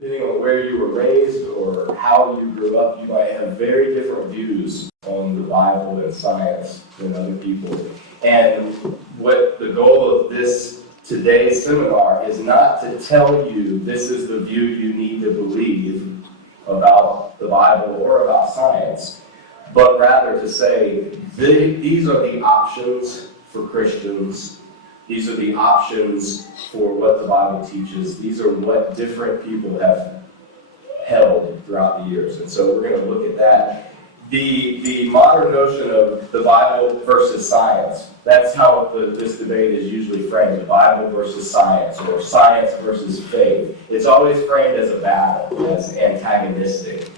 Depending on where you were raised or how you grew up, you might have very different views on the Bible and science than other people. And what the goal of this today's seminar is not to tell you this is the view you need to believe about the Bible or about science, but rather to say these are the options for Christians. These are the options for what the Bible teaches. These are what different people have held throughout the years. And so we're going to look at that. The modern notion of the Bible versus science, that's how this debate is usually framed, the Bible versus science, or science versus faith. It's always framed as a battle, as antagonistic.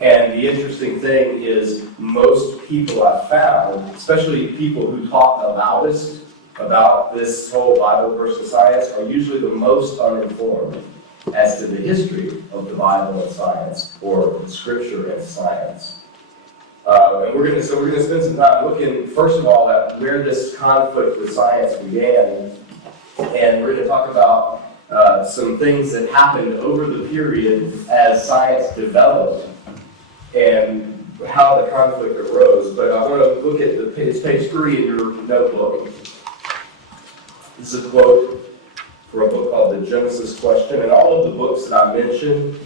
And the interesting thing is most people I've found, especially people who talk the loudest about this whole Bible versus science, are usually the most uninformed as to the history of the Bible and science, or Scripture and science. And we're going to spend some time looking, first of all, at where this conflict with science began, and we're going to talk about some things that happened over the period as science developed and how the conflict arose. But I want to look at it's page 3 in your notebook. This is a quote from a book called The Genesis Question, and all of the books that I mentioned,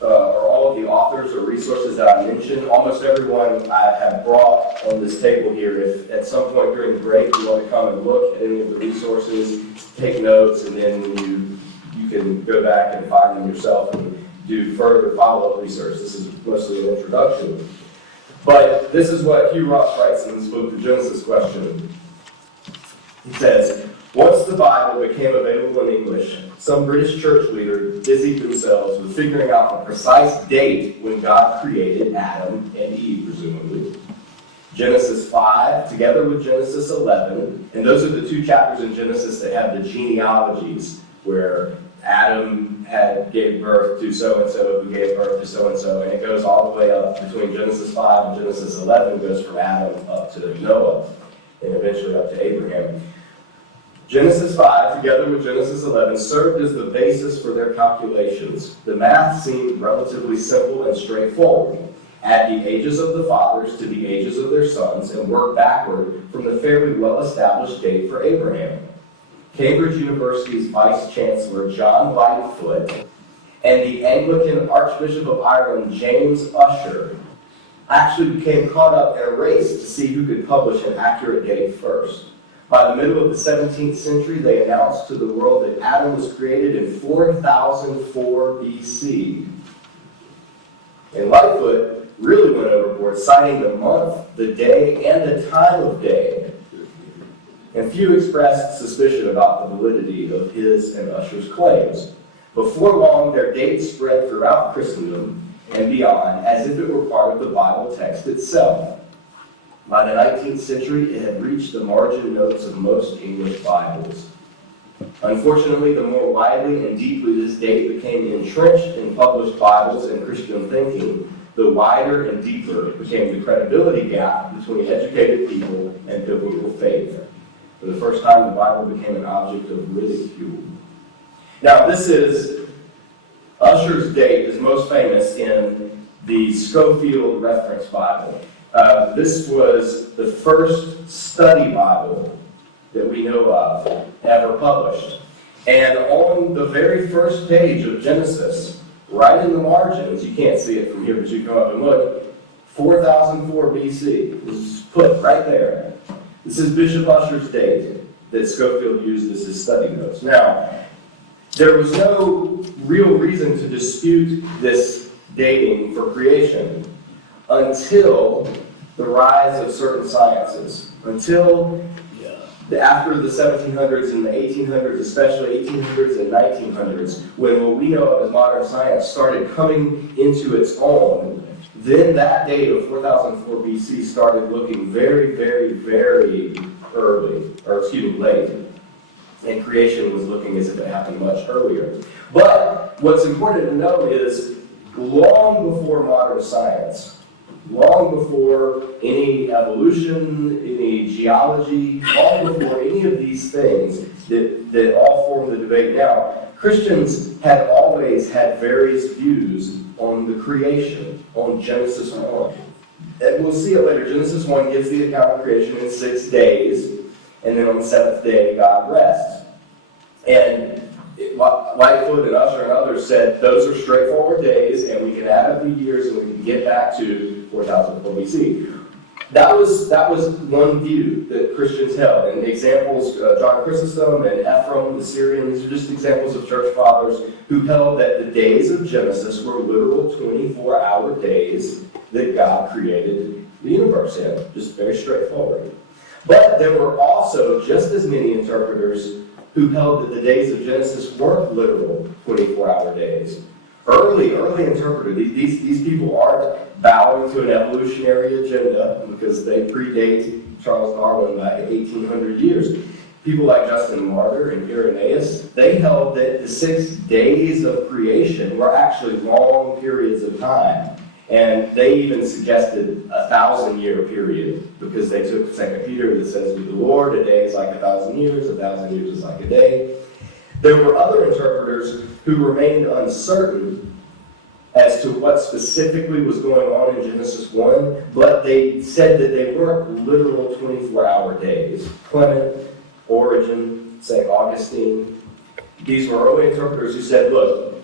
or all of the authors or resources that I mentioned, almost everyone I have brought on this table here. If at some point during the break you want to come and look at any of the resources, take notes, and then you can go back and find them yourself and do further follow-up research. This is mostly an introduction. But this is what Hugh Ross writes in this book, The Genesis Question. He says, "Once the Bible became available in English, some British church leaders busied themselves with figuring out the precise date when God created Adam and Eve, presumably. Genesis 5, together with Genesis 11, and those are the two chapters in Genesis that have the genealogies, where Adam gave birth to so-and-so, who gave birth to so-and-so, and it goes all the way up between Genesis 5 and Genesis 11, goes from Adam up to Noah, and eventually up to Abraham. Genesis 5, together with Genesis 11, served as the basis for their calculations. The math seemed relatively simple and straightforward. Add the ages of the fathers to the ages of their sons and work backward from the fairly well-established date for Abraham. Cambridge University's Vice-Chancellor John Lightfoot and the Anglican Archbishop of Ireland James Ussher actually became caught up in a race to see who could publish an accurate date first. By the middle of the 17th century, they announced to the world that Adam was created in 4004 BC. And Lightfoot really went overboard, citing the month, the day, and the time of day. And few expressed suspicion about the validity of his and Ussher's claims. Before long, their dates spread throughout Christendom and beyond, as if it were part of the Bible text itself. By the 19th century, it had reached the margin notes of most English Bibles. Unfortunately, the more widely and deeply this date became entrenched in published Bibles and Christian thinking, the wider and deeper became the credibility gap between educated people and biblical faith. For the first time, the Bible became an object of ridicule. Now, Ussher's date is most famous in the Schofield Reference Bible. This was the first study Bible that we know of ever published. And on the very first page of Genesis, right in the margins, you can't see it from here, but you come up and look, 4004 BC. This is put right there. This is Bishop Ussher's date that Schofield used as his study notes. Now, there was no real reason to dispute this dating for creation until the rise of certain sciences, until after the 1700s and the 1800s, especially 1800s and 1900s, when what we know of as modern science started coming into its own. Then that date of 4004 BC started looking very, very, very late. And creation was looking as if it happened much earlier. But what's important to know is, long before modern science, Long before any evolution, any geology, long before any of these things that all form the debate now, Christians had always had various views on the creation, on Genesis 1. And we'll see it later. Genesis 1 gives the account of creation in 6 days, and then on the 7th day, God rests. And Lightfoot and Usher and others said those are straightforward days, and we can add up the years and we can get back to 4004 BC. That was one view that Christians held. And examples, John Chrysostom and Ephraim the Syrian, these are just examples of church fathers who held that the days of Genesis were literal 24-hour days that God created the universe in. Just very straightforward. But there were also just as many interpreters who held that the days of Genesis weren't literal 24-hour days. Early interpreters, these people aren't bowing to an evolutionary agenda because they predate Charles Darwin by 1,800 years. People like Justin Martyr and Irenaeus, they held that the 6 days of creation were actually long periods of time. And they even suggested a 1,000-year period because they took 2 Peter that says, with the Lord, a day is like 1,000 years, 1,000 years is like a day. There were other interpreters who remained uncertain as to what specifically was going on in Genesis 1, but they said that they weren't literal 24-hour days. Clement, Origen, St. Augustine, these were early interpreters who said, look,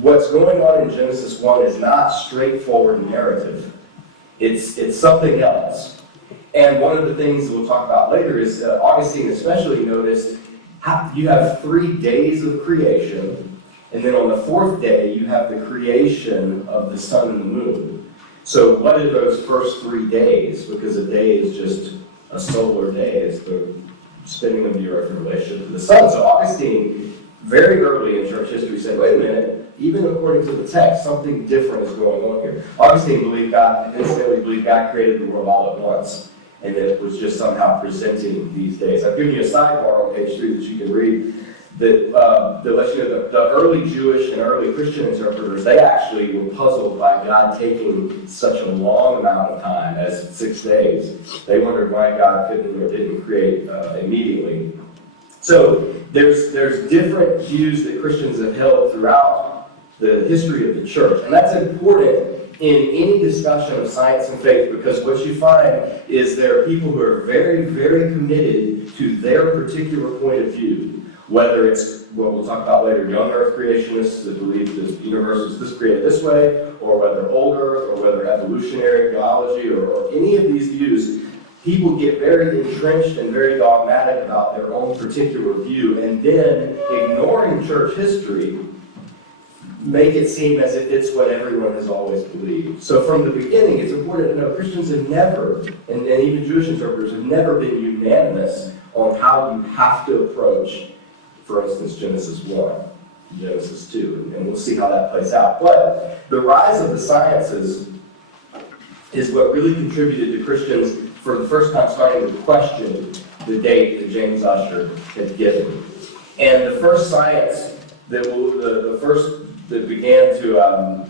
what's going on in Genesis 1 is not straightforward narrative. It's something else. And one of the things we'll talk about later is Augustine especially noticed you have 3 days of creation, and then on the 4th day you have the creation of the sun and the moon. So what are those first 3 days? Because a day is just a solar day. It's the spinning of the earth in relation to the sun. So Augustine, very early in church history, said, wait a minute, even according to the text, something different is going on here. Augustine believed God created the world all at once, and that it was just somehow presenting these days. I've given you a sidebar on page 3 that you can read that lets you know the early Jewish and early Christian interpreters, they actually were puzzled by God taking such a long amount of time as 6 days. They wondered why God couldn't or didn't create immediately. So there's different views that Christians have held throughout the history of the church, and that's important in any discussion of science and faith, because what you find is there are people who are very, very committed to their particular point of view, whether it's what we'll talk about later, young Earth creationists that believe the universe was created this way, or whether old Earth, or whether evolutionary, geology, or any of these views. People get very entrenched and very dogmatic about their own particular view, and then, ignoring church history, make it seem as if it's what everyone has always believed. So from the beginning, it's important to know Christians have never, and even Jewish interpreters, have never been unanimous on how you have to approach, for instance, Genesis 1, Genesis 2, and we'll see how that plays out. But the rise of the sciences is what really contributed to Christians for the first time starting to question the date that James Ussher had given. And the first science the first that began to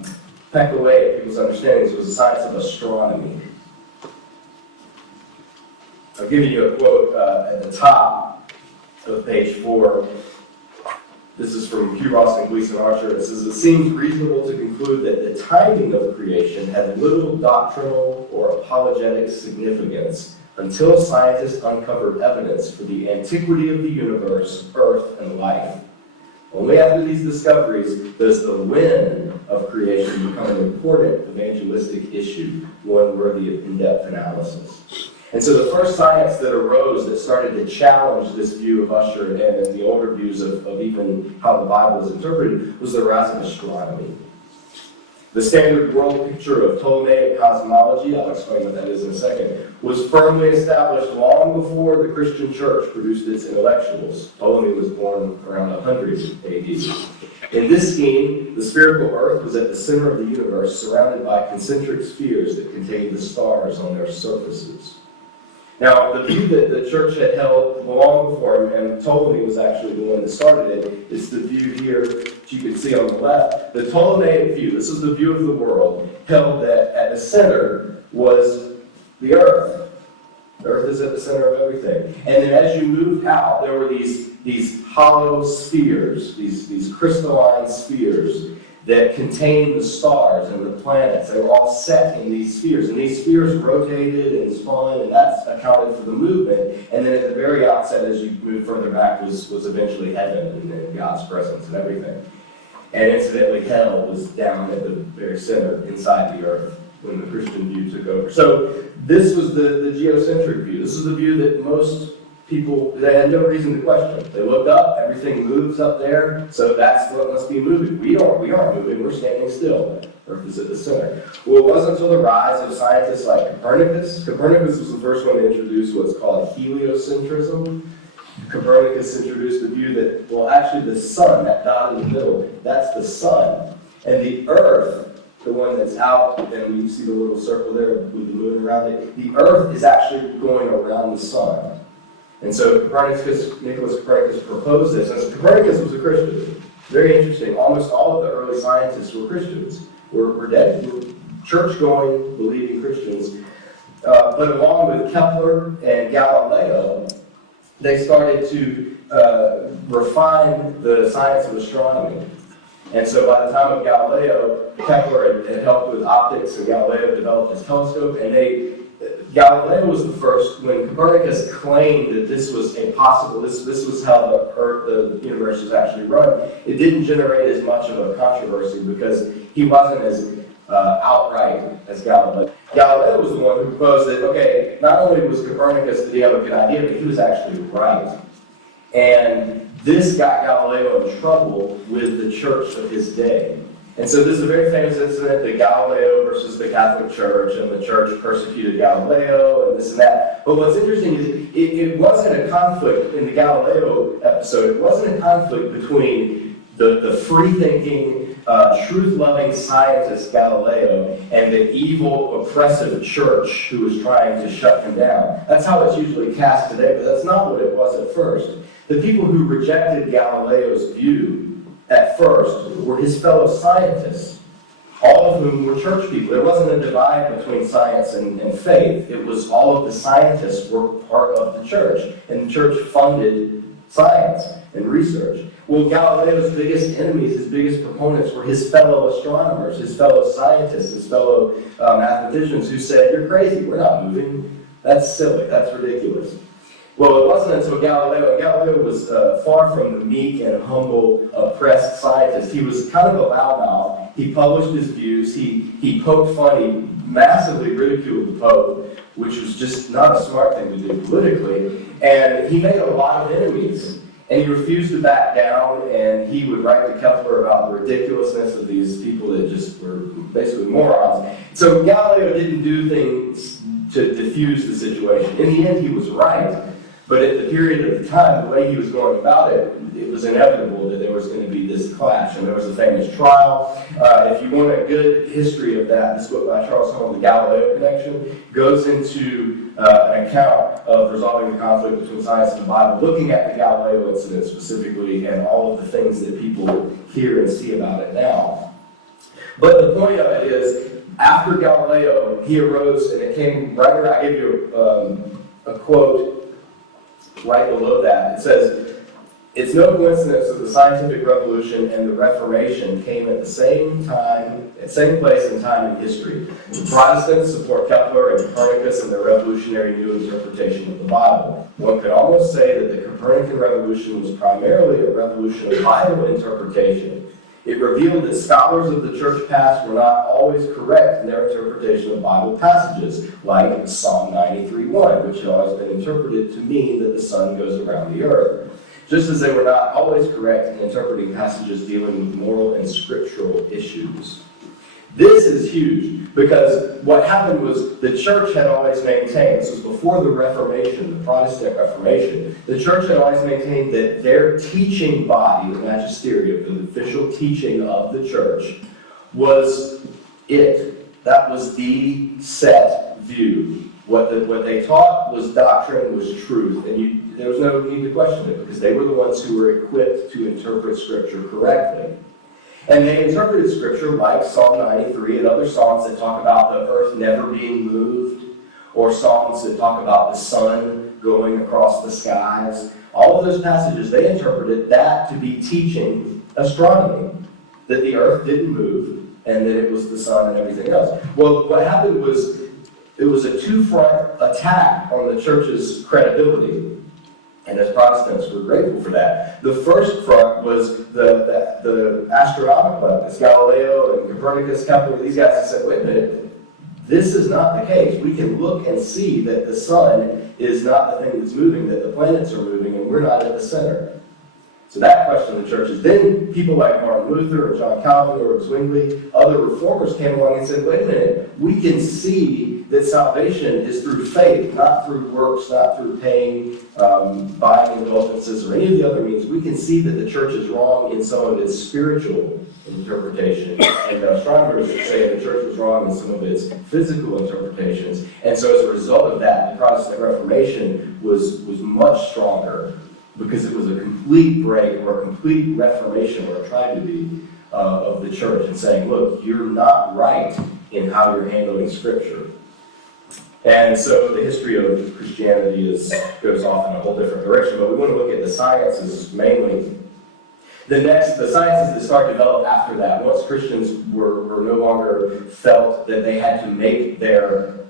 peck away at people's understandings was the science of astronomy. I've given you a quote at the top of page 4. This is from Hugh Ross and Gleason Archer. It says, it seems reasonable to conclude that the timing of creation had little doctrinal or apologetic significance until scientists uncovered evidence for the antiquity of the universe, Earth, and life. Only after these discoveries does the when of creation become an important evangelistic issue, one worthy of in-depth analysis. And so the first science that arose that started to challenge this view of Ussher and the older views of even how the Bible is interpreted was the rise of astronomy. The standard world picture of Ptolemaic cosmology, I'll explain what that is in a second, was firmly established long before the Christian church produced its intellectuals. Ptolemy was born around 100 AD. In this scheme, the spherical Earth was at the center of the universe, surrounded by concentric spheres that contained the stars on their surfaces. Now, the view that the church had held long before, and Ptolemy was actually the one that started it, is the view here that you can see on the left. The Ptolemaic view, this is the view of the world, held that at the center was the earth. The earth is at the center of everything. And then as you moved out, there were these hollow spheres, these crystalline spheres that contained the stars and the planets. They were all set in these spheres. And these spheres rotated and spun, and that's accounted for the movement. And then at the very outset, as you move further back, was eventually heaven and God's presence and everything. And incidentally, hell was down at the very center, inside the earth, when the Christian view took over. So this was the geocentric view. This is the view that most people, they had no reason to question. They looked up, everything moves up there, so that's what must be moving. We aren't moving, we're standing still. Earth is at the center. Well, it wasn't until the rise of scientists like Copernicus. Copernicus was the first one to introduce what's called heliocentrism. Copernicus introduced the view that, well, actually the sun, that dot in the middle, that's the sun. And the earth, the one that's out, and you see the little circle there with the moon around it, the earth is actually going around the sun. And so Nicholas Copernicus proposed this. And Copernicus was a Christian. Very interesting. Almost all of the early scientists were Christians. Were dead. Were church-going, believing Christians. But along with Kepler and Galileo, they started to refine the science of astronomy. And so by the time of Galileo, Kepler had helped with optics, and Galileo developed his telescope, and Galileo was the first, when Copernicus claimed that this was impossible, this was how the Earth, the universe was actually run, it didn't generate as much of a controversy because he wasn't as outright as Galileo. Galileo was the one who proposed that, okay, not only was Copernicus, did he have a good idea, but he was actually right. And this got Galileo in trouble with the church of his day. And so this is a very famous incident, the Galileo versus the Catholic Church, and the church persecuted Galileo, and this and that. But what's interesting is it wasn't a conflict in the Galileo episode, it wasn't a conflict between the free-thinking, truth-loving scientist Galileo and the evil, oppressive church who was trying to shut him down. That's how it's usually cast today, but that's not what it was at first. The people who rejected Galileo's view at first were his fellow scientists, all of whom were church people. There wasn't a divide between science and faith. It was all of the scientists were part of the church, and the church funded science and research. Well, Galileo's biggest enemies, his biggest proponents, were his fellow astronomers, his fellow scientists, his fellow mathematicians who said, "You're crazy, we're not moving. That's silly, that's ridiculous." Well, it wasn't until Galileo was far from the meek and humble, oppressed scientist. He was kind of a loudmouth. He published his views. He poked fun. He massively ridiculed the Pope, which was just not a smart thing to do politically. And he made a lot of enemies. And he refused to back down, and he would write to Kepler about the ridiculousness of these people that just were basically morons. So Galileo didn't do things to diffuse the situation. In the end, he was right. But at the period of the time, the way he was going about it, it was inevitable that there was going to be this clash. And there was a famous trial. If you want a good history of that, this book by Charles Holmes, The Galileo Connection, goes into an account of resolving the conflict between science and the Bible, looking at the Galileo incident specifically and all of the things that people hear and see about it now. But the point of it is, after Galileo, he arose, and it came right around. I give you a quote right below that. It says, "It's no coincidence that the scientific revolution and the Reformation came at the same time, at same place and time in history. The Protestants support Kepler and Copernicus and their revolutionary new interpretation of the Bible. One could almost say that the Copernican revolution was primarily a revolution of Bible interpretation. It revealed that scholars of the church past were not always correct in their interpretation of Bible passages, like Psalm 93:1, which had always been interpreted to mean that the sun goes around the earth. Just as they were not always correct in interpreting passages dealing with moral and scriptural issues." This is huge, because what happened was the church had always maintained, this was before the Reformation, the Protestant Reformation, the church had always maintained that their teaching body, the magisterium, the official teaching of the church, was it. That was the set view. What they taught was doctrine, was truth, and there was no need to question it because they were the ones who were equipped to interpret Scripture correctly. And they interpreted Scripture like Psalm 93 and other psalms that talk about the earth never being moved, or psalms that talk about the sun going across the skies. All of those passages, they interpreted that to be teaching astronomy, that the earth didn't move, and that it was the sun and everything else. Well, what happened was, it was a two-front attack on the church's credibility. And as Protestants, we're grateful for that. The first front was the astronomical evidence. Galileo and Copernicus, Kepler, these guys said, wait a minute, this is not the case. We can look and see that the sun is not the thing that's moving, that the planets are moving, and we're not at the center. So that questioned the churches. Then people like Martin Luther and John Calvin or Zwingli, other reformers came along and said, wait a minute, we can see that salvation is through faith, not through works, not through paying, buying indulgences or any of the other means. We can see that the church is wrong in some of its spiritual interpretation. And astronomers say the church was wrong in some of its physical interpretations. And so as a result of that, the Protestant Reformation was much stronger, because it was a complete break or a complete reformation, or tried to be, of the church, and saying, look, you're not right in how you're handling Scripture. And so the history of Christianity goes off in a whole different direction, but we want to look at the sciences mainly. The sciences that started to develop after that, once Christians were no longer felt that they had to make their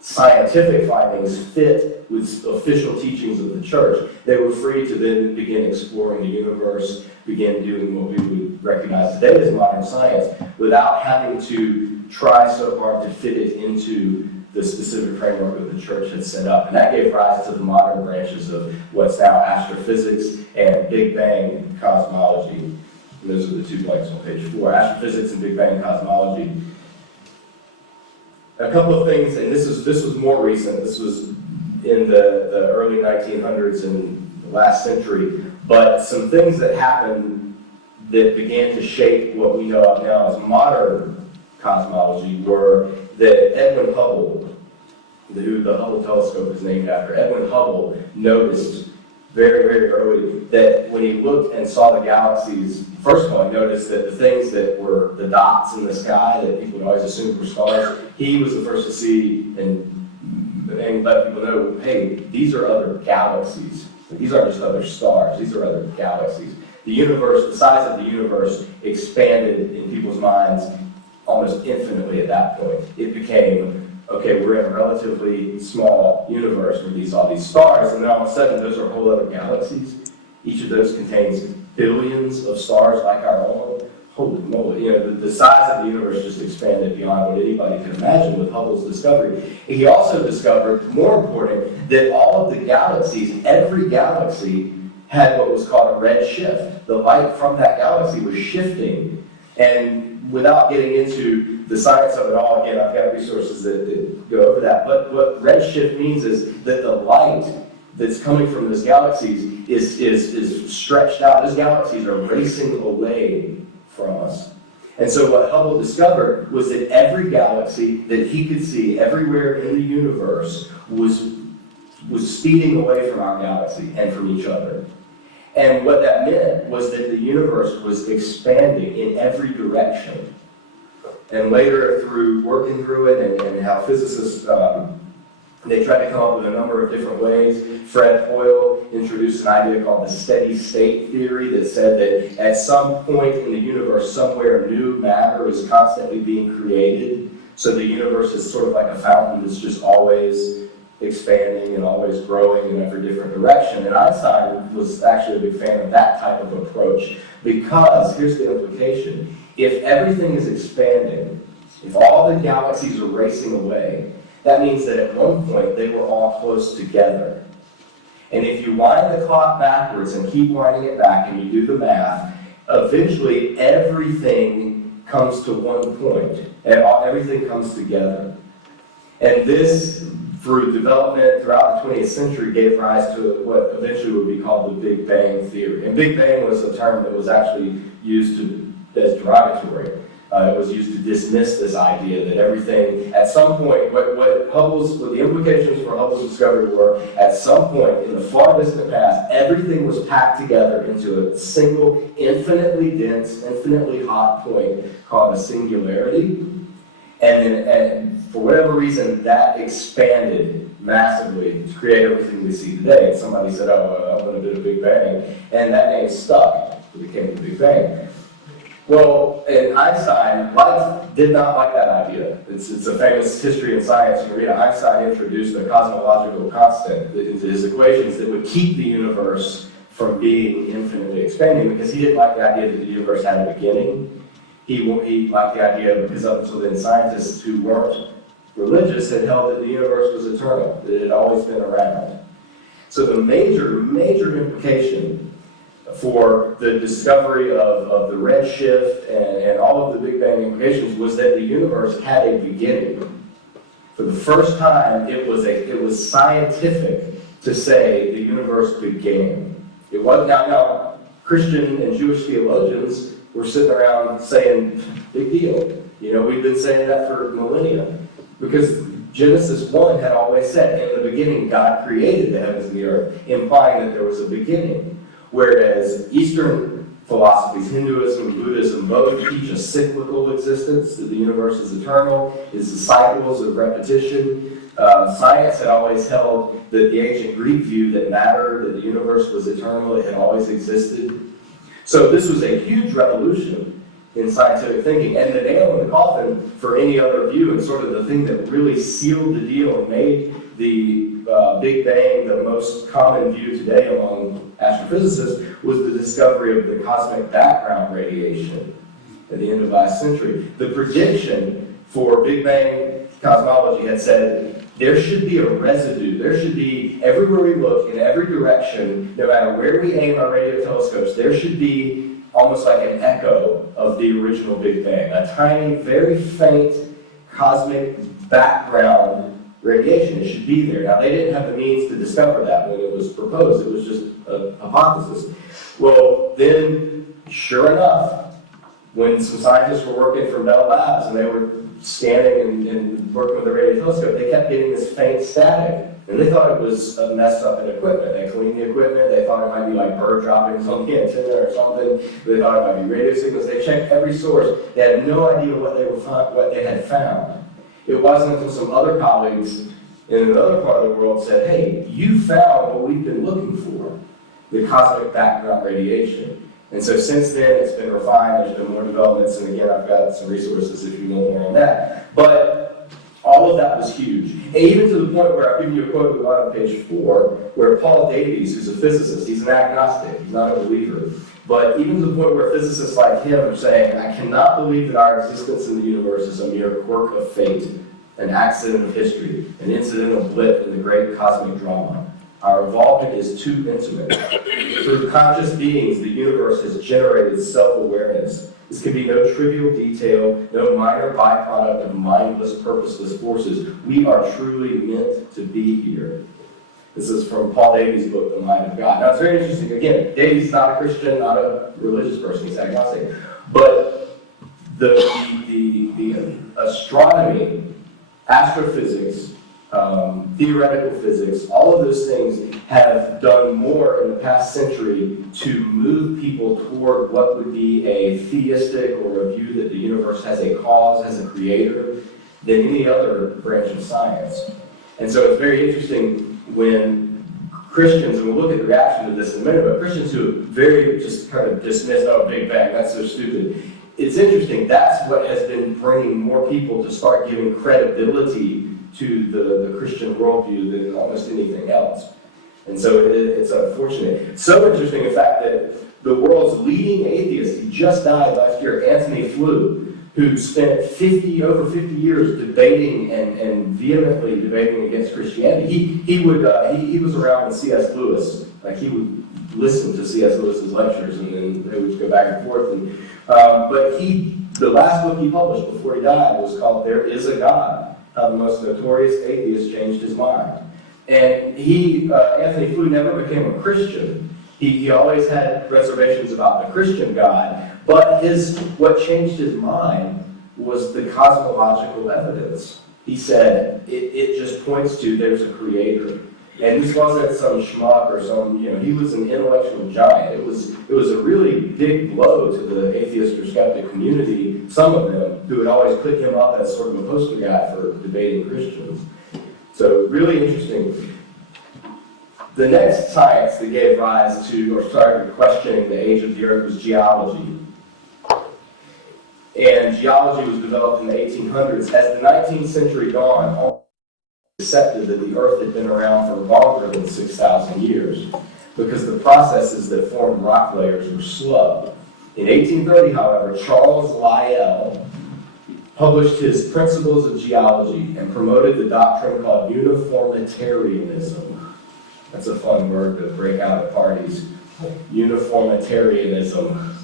scientific findings fit with official teachings of the church, they were free to then begin exploring the universe, begin doing what we would recognize today as modern science, without having to try so hard to fit it into the specific framework that the church had set up. And that gave rise to the modern branches of what's now astrophysics and Big Bang cosmology. And those are the two blanks on page 4. Astrophysics and Big Bang cosmology. A couple of things, and this was more recent. This was in the early 1900s and the last century. But some things that happened that began to shape what we know of now as modern cosmology were that Edwin Hubble, who the Hubble telescope is named after, Edwin Hubble noticed very, very early that when he looked and saw the galaxies, first of all, he noticed that the things that were the dots in the sky that people would always assume were stars, he was the first to see and let people know, hey, these are other galaxies. These aren't just other stars, these are other galaxies. The universe, the size of the universe expanded in people's minds almost infinitely at that point. It became, okay, we're in a relatively small universe with all these stars, and then all of a sudden those are whole other galaxies. Each of those contains billions of stars like our own. Holy moly, the size of the universe just expanded beyond what anybody could imagine with Hubble's discovery. He also discovered, more important, that all of the galaxies, every galaxy, had what was called a red shift. The light from that galaxy was shifting, and without getting into the science of it all, again, I've got resources that go over that, but what redshift means is that the light that's coming from those galaxies is stretched out. Those galaxies are racing away from us. And so what Hubble discovered was that every galaxy that he could see everywhere in the universe was speeding away from our galaxy and from each other. And what that meant was that the universe was expanding in every direction. And later, through working through it and how physicists, they tried to come up with a number of different ways. Fred Hoyle introduced an idea called the steady state theory that said that at some point in the universe, somewhere new matter is constantly being created. So the universe is sort of like a fountain that's just always expanding and always growing in every different direction. And Einstein was actually a big fan of that type of approach because, here's the implication, if everything is expanding, if all the galaxies are racing away, that means that at one point they were all close together. And if you wind the clock backwards and keep winding it back and you do the math, eventually everything comes to one point and everything comes together. And this, through development throughout the 20th century, gave rise to what eventually would be called the Big Bang theory. And Big Bang was a term that was actually used as derogatory. It was used to dismiss this idea that everything, at some point, what the implications for Hubble's discovery were, at some point in the far distant past, everything was packed together into a single, infinitely dense, infinitely hot point called a singularity. And for whatever reason, that expanded massively to create everything we see today. And somebody said, oh, I'm going to do a Big Bang. And that name stuck. It became the Big Bang. Well, and Einstein did not like that idea. It's a famous history in science. You can read it. Einstein introduced a cosmological constant into his equations that would keep the universe from being infinitely expanding, because he didn't like the idea that the universe had a beginning. He liked the idea, because up until then, scientists who weren't religious had held that the universe was eternal, that it had always been around. So the major implication for the discovery of the redshift and all of the Big Bang implications was that the universe had a beginning. For the first time, it was scientific to say the universe began. It was now Christian and Jewish theologians were sitting around saying, big deal. You know, we've been saying that for millennia. Because Genesis 1 had always said, in the beginning, God created the heavens and the earth, implying that there was a beginning. Whereas Eastern philosophies, Hinduism and Buddhism, both teach a cyclical existence, that the universe is eternal, is the cycles of repetition. Science had always held that the ancient Greek view that matter, that the universe was eternal, it had always existed. So this was a huge revolution in scientific thinking, and the nail in the coffin for any other view, and sort of the thing that really sealed the deal and made the Big Bang the most common view today among astrophysicists, was the discovery of the cosmic background radiation at the end of last century. The prediction for Big Bang cosmology had said there should be a residue. There should be, everywhere we look, in every direction, no matter where we aim our radio telescopes, there should be almost like an echo of the original Big Bang. A tiny, very faint cosmic background radiation. It should be there. Now, they didn't have the means to discover that when it was proposed. It was just a hypothesis. Well, then, sure enough, when some scientists were working from Bell Labs and they were scanning and working with the radio telescope, they kept getting this faint static. And they thought it was a mess up in equipment. They cleaned the equipment. They thought it might be like bird droppings on the antenna or something. They thought it might be radio signals. They checked every source. They had no idea what they had found. It wasn't until some other colleagues in another part of the world said, hey, you found what we've been looking for, the cosmic background radiation. And so since then, it's been refined. There's been more developments. And again, I've got some resources if you want more on that. But all of that was huge. And even to the point where I've given you a quote at the bottom of page 4, where Paul Davies, who's a physicist, he's an agnostic, he's not a believer. But even to the point where physicists like him are saying, I cannot believe that our existence in the universe is a mere quirk of fate, an accident of history, an incidental blip in the great cosmic drama. Our involvement is too intimate. Through conscious beings, the universe has generated self-awareness. This can be no trivial detail, no minor byproduct of mindless, purposeless forces. We are truly meant to be here. This is from Paul Davies' book, The Mind of God. Now, it's very interesting. Again, Davies is not a Christian, not a religious person. He's agnostic. But the astronomy, astrophysics, theoretical physics, all of those things have done more in the past century to move people toward what would be a theistic or a view that the universe has a cause, has a creator, than any other branch of science. And so it's very interesting when Christians, and we'll look at the reaction to this in a minute, but Christians who very just kind of dismiss, oh, Big Bang, that's so stupid. It's interesting, that's what has been bringing more people to start giving credibility to the Christian worldview than almost anything else. And so it's unfortunate. It's so interesting, in fact, that the world's leading atheist, he just died last year, Anthony Flew, who spent over 50 years debating and vehemently debating against Christianity. He was around with C.S. Lewis. Like, he would listen to C.S. Lewis's lectures, and then they would go back and forth. And, but the last book he published before he died was called There Is a God, How the Most Notorious Atheist Changed His Mind. And Anthony Flew never became a Christian. He always had reservations about the Christian God, But what changed his mind was the cosmological evidence. He said, it just points to there's a creator. And this wasn't some schmuck or some, he was an intellectual giant. It was a really big blow to the atheist or skeptic community, some of them, who had always put him up as sort of a poster guy for debating Christians. So really interesting. The next science that gave rise to, or started questioning the age of the Earth, was geology. And geology was developed in the 1800s. As the 19th century dawned, all accepted that the Earth had been around for longer than 6,000 years because the processes that formed rock layers were slow. In 1830, however, Charles Lyell published his Principles of Geology and promoted the doctrine called uniformitarianism. That's a fun word to break out at parties. Uniformitarianism.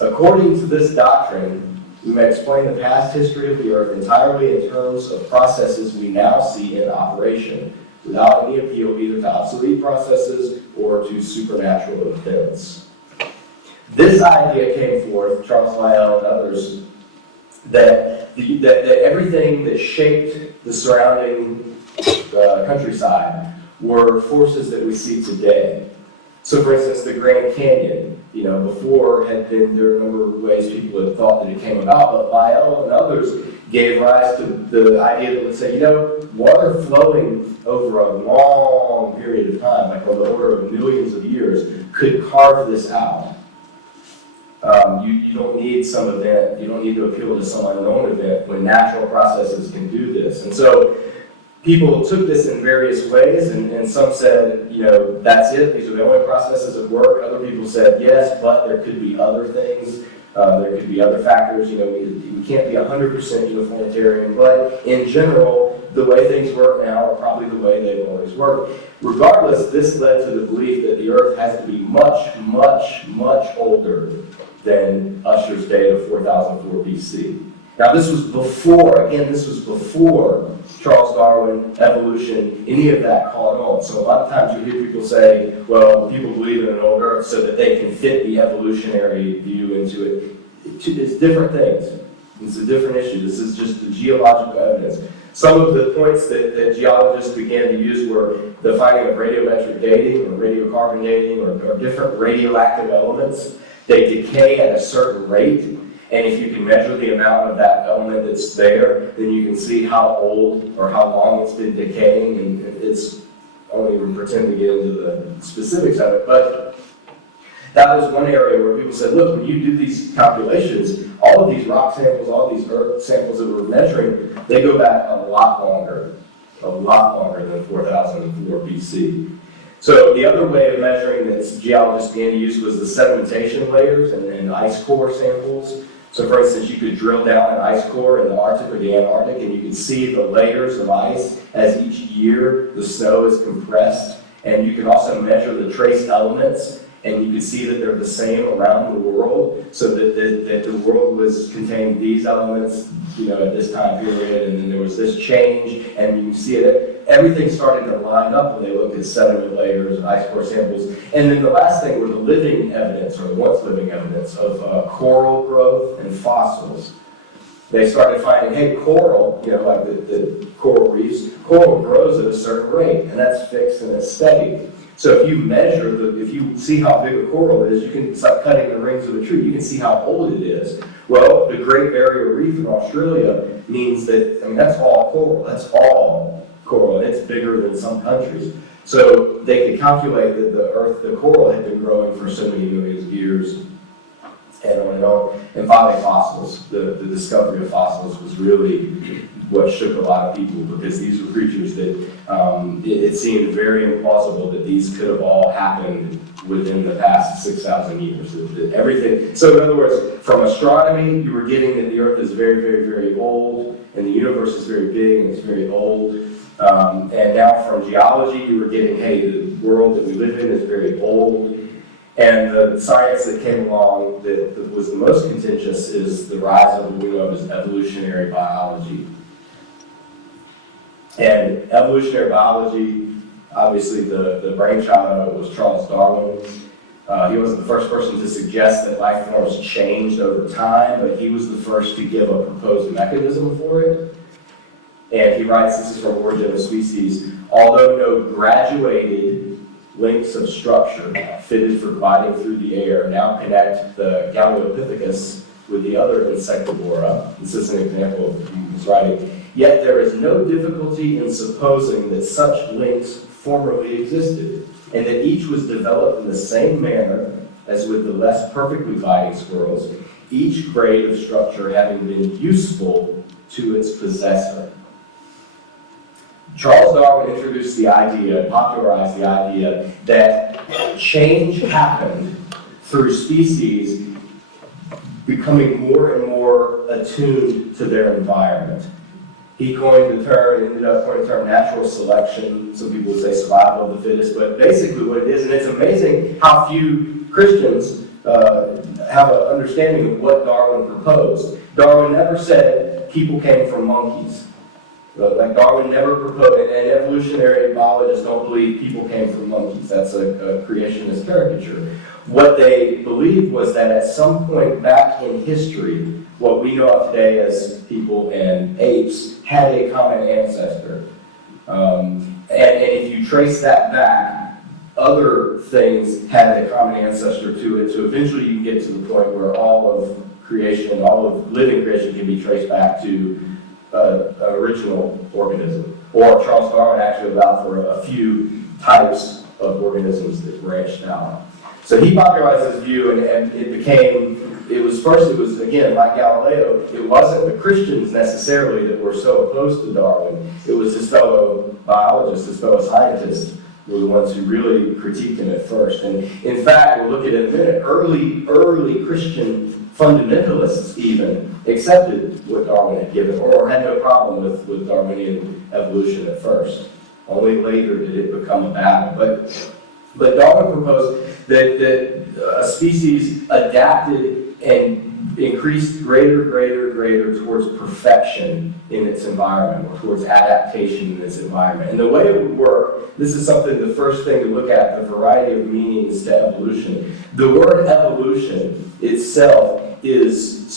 According to this doctrine, we may explain the past history of the Earth entirely in terms of processes we now see in operation, without any appeal either to obsolete processes or to supernatural events. This idea came forth, Charles Lyell and others, that everything that shaped the surrounding countryside were forces that we see today. So for instance, the Grand Canyon, before there were a number of ways people had thought that it came about, but Lyell and others gave rise to the idea that would say, water flowing over a long period of time, like on the order of millions of years, could carve this out. You don't need some event, you don't need to appeal to some unknown event when natural processes can do this. And so people took this in various ways, and some said, that's it, these are the only processes at work. Other people said, yes, but there could be other things. There could be other factors. We can't be 100% uniformitarian, but in general, the way things work now are probably the way they've always worked. Regardless, this led to the belief that the Earth has to be much, much, much older than Usher's date of 4004 BC. Now this was before Charles Darwin, evolution, any of that caught on. So a lot of times you hear people say, well, people believe in an old Earth so that they can fit the evolutionary view into it. It's different things. It's a different issue. This is just the geological evidence. Some of the points that geologists began to use were the finding of radiometric dating or radiocarbon dating or different radioactive elements. They decay at a certain rate, and if you can measure the amount of that element that's there, then you can see how old or how long it's been decaying, and I won't even pretend to get into the specifics of it, but that was one area where people said, look, when you do these calculations, all of these rock samples, all these earth samples that we're measuring, they go back a lot longer than 4004 BC. So the other way of measuring that geologists began to use was the sedimentation layers and ice core samples. So for instance, you could drill down an ice core in the Arctic or the Antarctic, and you could see the layers of ice as each year the snow is compressed. And you can also measure the trace elements, and you can see that they're the same around the world, so that the world contained these elements, at this time period, and then there was this change, and you can see it. Everything started to line up when they looked at sediment layers and ice core samples. And then the last thing were the living evidence, or the once living evidence, of coral growth and fossils. They started finding, hey, coral, like the coral reefs, coral grows at a certain rate, and that's fixed and it's steady. So if you measure, if you see how big a coral is, you can, it's like cutting the rings of a tree, you can see how old it is. Well, the Great Barrier Reef in Australia means that, that's all coral, and it's bigger than some countries. So they could calculate that the coral had been growing for so many millions of years, and on and on. And finally, fossils. The discovery of fossils was really what shook a lot of people, because these were creatures that it seemed very implausible that these could have all happened within the past 6,000 years. Everything. So in other words, from astronomy, you were getting that the Earth is very, very, very old, and the universe is very big and it's very old. And now from geology, you were getting, hey, the world that we live in is very old. And the science that came along that was the most contentious is the rise of what we know as evolutionary biology. And evolutionary biology, obviously the brainchild of it was Charles Darwin. He wasn't the first person to suggest that life forms changed over time, but he was the first to give a proposed mechanism for it. And he writes, this is from Origin of Species, although no graduated links of structure fitted for gliding through the air now connect the Galeopithecus with the other Insectivora. This is an example of his writing. Yet there is no difficulty in supposing that such links formerly existed, and that each was developed in the same manner as with the less perfectly gliding squirrels, each grade of structure having been useful to its possessor. Charles Darwin introduced the idea, popularized the idea, that change happened through species becoming more and more attuned to their environment. He coined the term, ended up coining the term natural selection. Some people would say survival of the fittest, but basically what it is, and it's amazing how few Christians have an understanding of what Darwin proposed. Darwin never said people came from monkeys. Like Darwin never proposed, and evolutionary biologists don't believe people came from monkeys. That's a creationist caricature. What they believed was that at some point back in history, what we know of today as people and apes had a common ancestor. And if you trace that back, other things had a common ancestor to it. So eventually you get to the point where all of creation, all of living creation can be traced back to an original organism. Or Charles Darwin actually allowed for a few types of organisms that branched out. So he popularized this view, and it was again, like Galileo, it wasn't the Christians necessarily that were so opposed to Darwin. It was his fellow biologists, his fellow scientists, were the ones who really critiqued him at first. And in fact, we'll look at it in a minute, early Christian fundamentalists even accepted what Darwin had given, or had no problem with Darwinian evolution at first. Only later did it become a battle. But Darwin proposed that a species adapted and increased greater towards perfection in its environment, or towards adaptation in its environment. And the way it would work, this is something, the first thing to look at, the variety of meanings to evolution. The word evolution itself is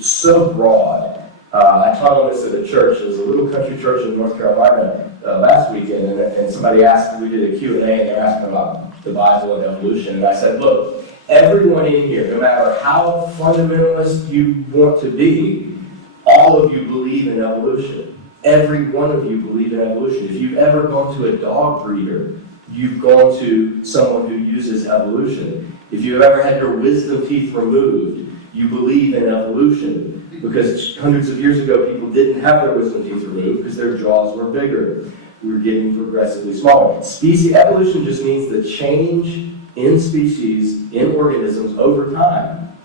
so broad. I taught on this at a church. It was a little country church in North Carolina last weekend, and somebody asked, we did a Q&A, and they're asking about the Bible and evolution, and I said, look, everyone in here, no matter how fundamentalist you want to be, all of you believe in evolution. Every one of you believe in evolution. If you've ever gone to a dog breeder, you've gone to someone who uses evolution. If you've ever had your wisdom teeth removed, you believe in evolution. Because hundreds of years ago, people didn't have their wisdom teeth removed because their jaws were bigger. We were getting progressively smaller. Species evolution just means the change in species, in organisms, over time.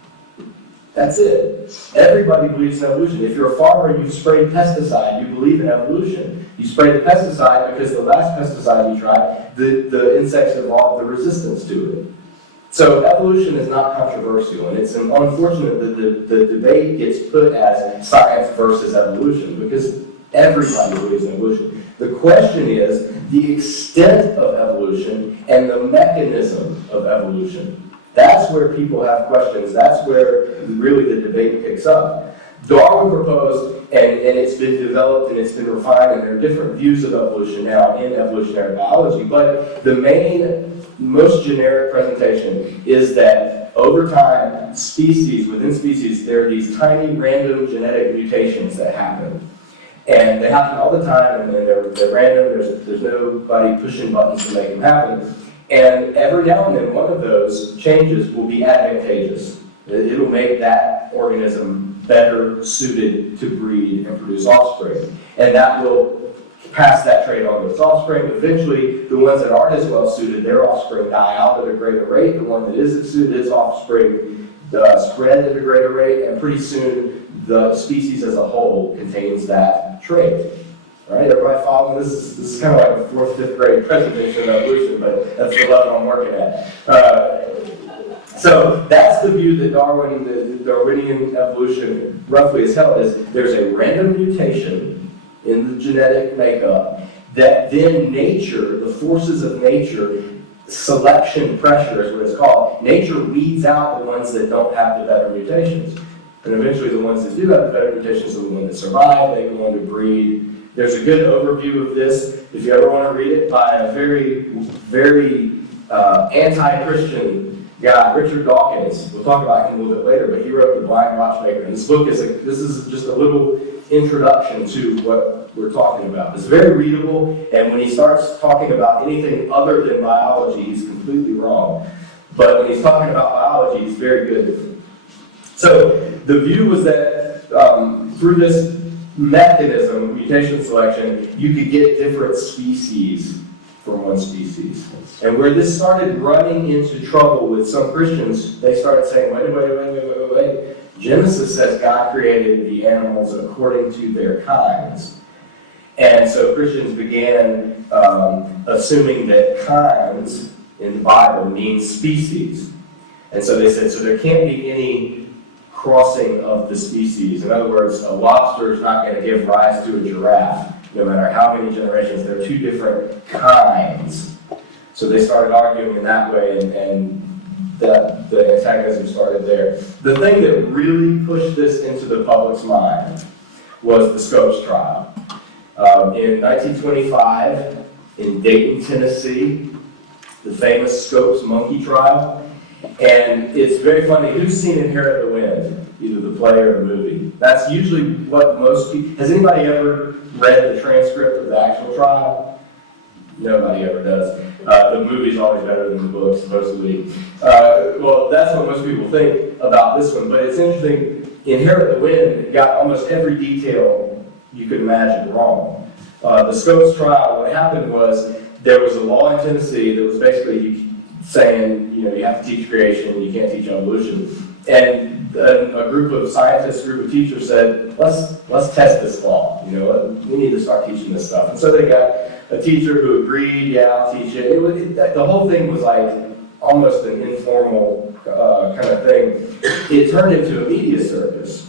That's it. Everybody believes in evolution. If you're a farmer and you've sprayed pesticide, you believe in evolution. You sprayed the pesticide because the last pesticide you tried, the insects evolved the resistance to it. So evolution is not controversial, and it's unfortunate that the debate gets put as science versus evolution, because everybody believes in evolution. The question is the extent of evolution and the mechanism of evolution. That's where people have questions. That's where really the debate picks up. Darwin proposed, and it's been developed and it's been refined, and there are different views of evolution now in evolutionary biology, but the most generic presentation is that over time, within species, there are these tiny random genetic mutations that happen. And they happen all the time, and they're random, there's nobody pushing buttons to make them happen. And every now and then, one of those changes will be advantageous. It'll make that organism better suited to breed and produce offspring. And that will pass that trait on to its offspring. Eventually, the ones that aren't as well suited, their offspring die out at a greater rate. The one that isn't suited, its offspring spread at a greater rate, and pretty soon the species as a whole contains that trait. All right, everybody following this? This is kind of like a 4th, 5th grade presentation of evolution, but that's the level I'm working at. So that's the view that the Darwinian evolution roughly is held, is there's a random mutation in the genetic makeup that then nature, the forces of nature, selection pressure is what it's called. Nature weeds out the ones that don't have the better mutations. And eventually the ones that do have the better mutations are the ones that survive, they go on to breed. There's a good overview of this, if you ever want to read it, by a very anti-Christian guy, Richard Dawkins. We'll talk about him a little bit later, but he wrote The Blind Watchmaker. And this book this is just a little introduction to what we're talking about. It's very readable, and when he starts talking about anything other than biology, he's completely wrong. But when he's talking about biology, he's very good. So the view was that through this mechanism, mutation selection, you could get different species from one species. And where this started running into trouble with some Christians, they started saying, wait. Genesis says God created the animals according to their kinds. And so Christians began assuming that kinds in the Bible means species. And so they said, so there can't be any crossing of the species. In other words, a lobster is not going to give rise to a giraffe, no matter how many generations. They're two different kinds. So they started arguing in that way, and the antagonism started there. The thing that really pushed this into the public's mind was the Scopes trial. In 1925, in Dayton, Tennessee, the famous Scopes monkey trial. And it's very funny. Who's seen Inherit the Wind? Either the play or the movie. That's usually what most people... Has anybody ever read the transcript of the actual trial? Nobody ever does. The movie's always better than the book, supposedly. Well, that's what most people think about this one. But it's interesting. Inherit the Wind got almost every detail you could imagine wrong. The Scopes trial, what happened was there was a law in Tennessee that was basically saying, you have to teach creation, you can't teach evolution. And a group of scientists, a group of teachers said, let's test this law. We need to start teaching this stuff. And so they got a teacher who agreed, yeah, I'll teach it. The whole thing was like almost an informal kind of thing. It turned into a media circus.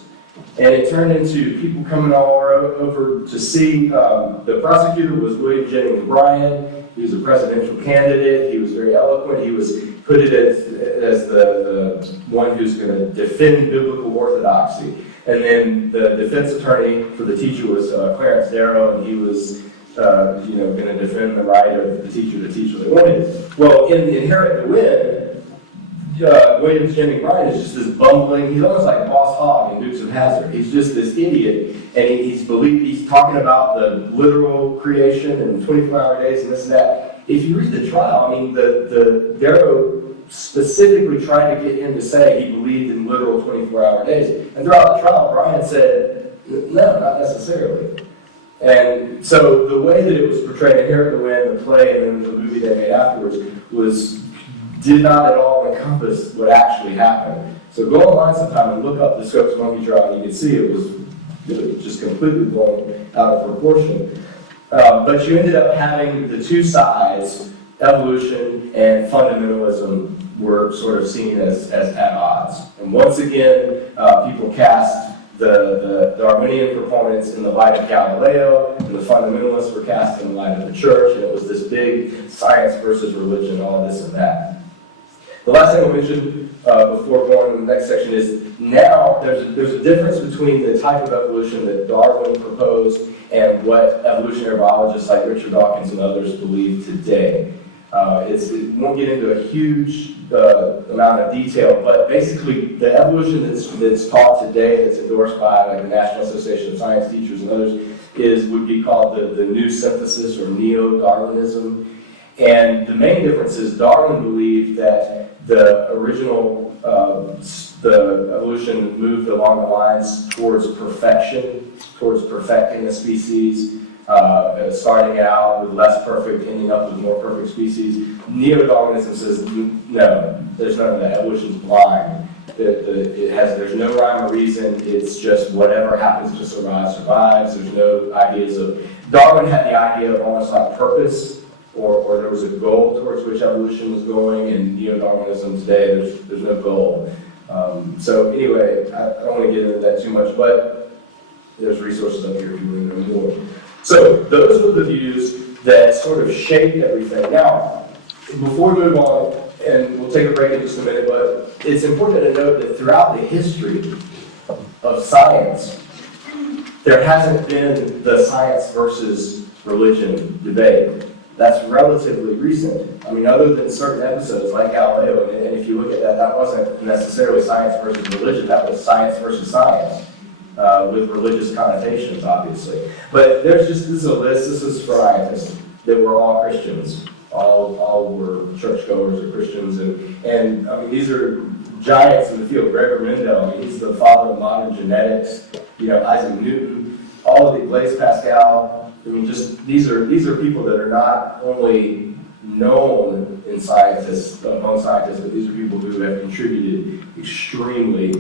And it turned into people coming all over to see. The prosecutor was William Jennings Bryan. He was a presidential candidate. He was very eloquent. He was put it as the one who's going to defend biblical orthodoxy. And then the defense attorney for the teacher was Clarence Darrow, and he was going to defend the right of the teacher to teach what they wanted. Well, in Inherit the Wind, William Jennings Bryan is just this bumbling, he's almost like Boss Hogg in Dukes of Hazzard. He's just this idiot, and he's talking about the literal creation and 24-hour days and this and that. If you read the trial, the Darrow specifically tried to get him to say he believed in literal 24-hour days. And throughout the trial, Bryan said, no, not necessarily. And so the way that it was portrayed in Inherit the Wind, the play, and then the movie they made afterwards did not at all encompass what actually happened. So go online sometime and look up the Scopes monkey trial, and you can see it was just completely blown out of proportion. But you ended up having the two sides, evolution and fundamentalism, were sort of seen as at odds. And once again, people cast the Darwinian proponents in the light of Galileo, and the fundamentalists were cast in the light of the church, and it was this big science versus religion, all this and that. The last thing I'll mention before going to the next section is now there's a difference between the type of evolution that Darwin proposed and what evolutionary biologists like Richard Dawkins and others believe today. It won't get into a huge amount of detail, but basically the evolution that's taught today, that's endorsed by like the National Association of Science Teachers and others, would be called the new synthesis or neo-Darwinism. And the main difference is Darwin believed that the original, the evolution moved along the lines towards perfection, towards perfecting a species, starting out with less perfect, ending up with more perfect species. Neo-Darwinism says, no, there's none of that. Evolution's blind. There's no rhyme or reason. It's just whatever happens to survive, survives. There's no ideas of... Darwin had the idea of almost like purpose, or there was a goal towards which evolution was going, and neo-Darwinism today, there's no goal. So anyway, I don't want to get into that too much, but there's resources up here if you want to know more. So those were the views that sort of shaped everything. Now, before we move on, and we'll take a break in just a minute, but it's important to note that throughout the history of science, there hasn't been the science versus religion debate. That's relatively recent. I mean, other than certain episodes like Galileo, and if you look at that, that wasn't necessarily science versus religion, that was science versus science, with religious connotations, obviously. But this is a list, this is for scientists, that were all Christians. All were churchgoers or Christians, and I mean, these are giants in the field. Gregor Mendel, I mean, he's the father of modern genetics. Isaac Newton, all of the Blaise Pascal. I mean, just these are people that are not only known in scientists, among scientists, but these are people who have contributed extremely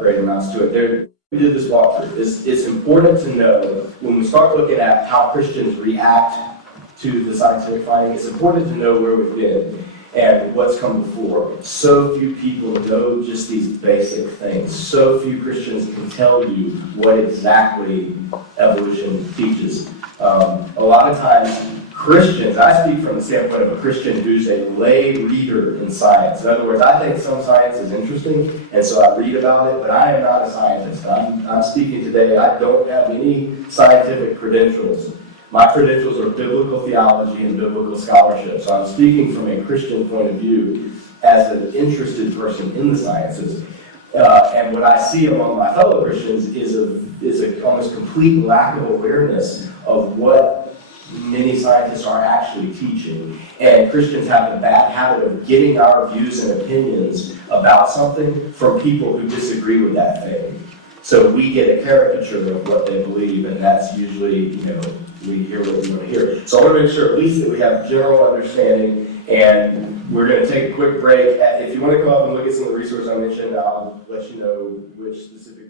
great amounts to it. We did this walkthrough. It's important to know when we start looking at how Christians react to the scientific finding, it's important to know where we've been and what's come before. So few people know just these basic things. So few Christians can tell you what exactly evolution teaches. A lot of times, Christians, I speak from the standpoint of a Christian who's a lay reader in science. In other words, I think some science is interesting, and so I read about it, but I am not a scientist. I'm speaking today, I don't have any scientific credentials. My credentials are biblical theology and biblical scholarship. So I'm speaking from a Christian point of view as an interested person in the sciences. And what I see among my fellow Christians is a almost complete lack of awareness of what many scientists are actually teaching. And Christians have the bad habit of getting our views and opinions about something from people who disagree with that thing. So we get a caricature of what they believe, and that's usually, we hear what we want to hear. So I want to make sure at least that we have general understanding, and we're going to take a quick break. If you want to come up and look at some of the resources I mentioned, I'll let you know which specific